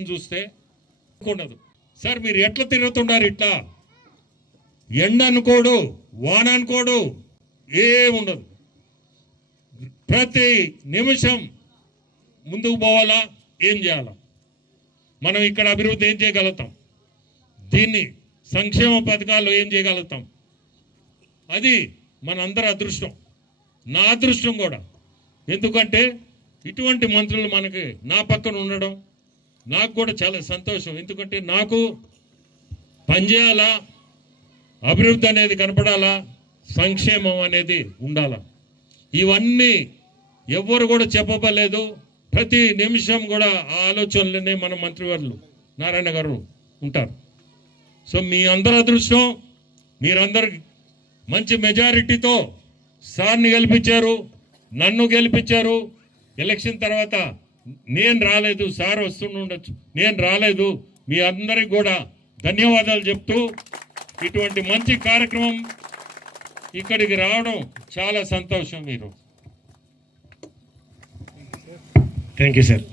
పరిస్థితిని చూస్తే ఉండదు సార్ మీరు ఎట్లా తిరుగుతున్నారు ఇట్లా? ఎండ అనుకోడు వాన అనుకోడు ఏముండదు ప్రతి నిమిషం ముందుకు పోవాలా ఏం చేయాలా? మనం ఇక్కడ అభివృద్ధి ఏం చేయగలుగుతాం? దీన్ని సంక్షేమ పథకాలు ఏం చేయగలుగుతాం? అది మనందరి అదృష్టం. నా అదృష్టం కూడా. ఎందుకంటే ఇటువంటి మంత్రులు మనకి నా పక్కన ఉండడం నాకు కూడా చాలా సంతోషం. ఎందుకంటే నాకు పనిచేయాలా? అభివృద్ధి అనేది కనపడాలా? సంక్షేమం అనేది ఉండాలా? ఇవన్నీ ఎవ్వరు కూడా చెప్పబలేదు ప్రతి నిమిషం కూడా ఆ ఆలోచనలనే మన మంత్రివర్లు నారాయణ గారు ఉంటారు. సో మీ అందరి అదృష్టం మీరందరు మంచి మెజారిటీతో సార్ని గెలిపించారు నన్ను గెలిపించారు. ఎలక్షన్ తర్వాత నేను రాలేదు సార్ వస్తుండొచ్చు నేను రాలేదు మీ అందరికి కూడా ధన్యవాదాలు చెప్తూ ఇటువంటి మంచి కార్యక్రమం ఇక్కడికి రావడం చాలా సంతోషం మీరు. Thank you sir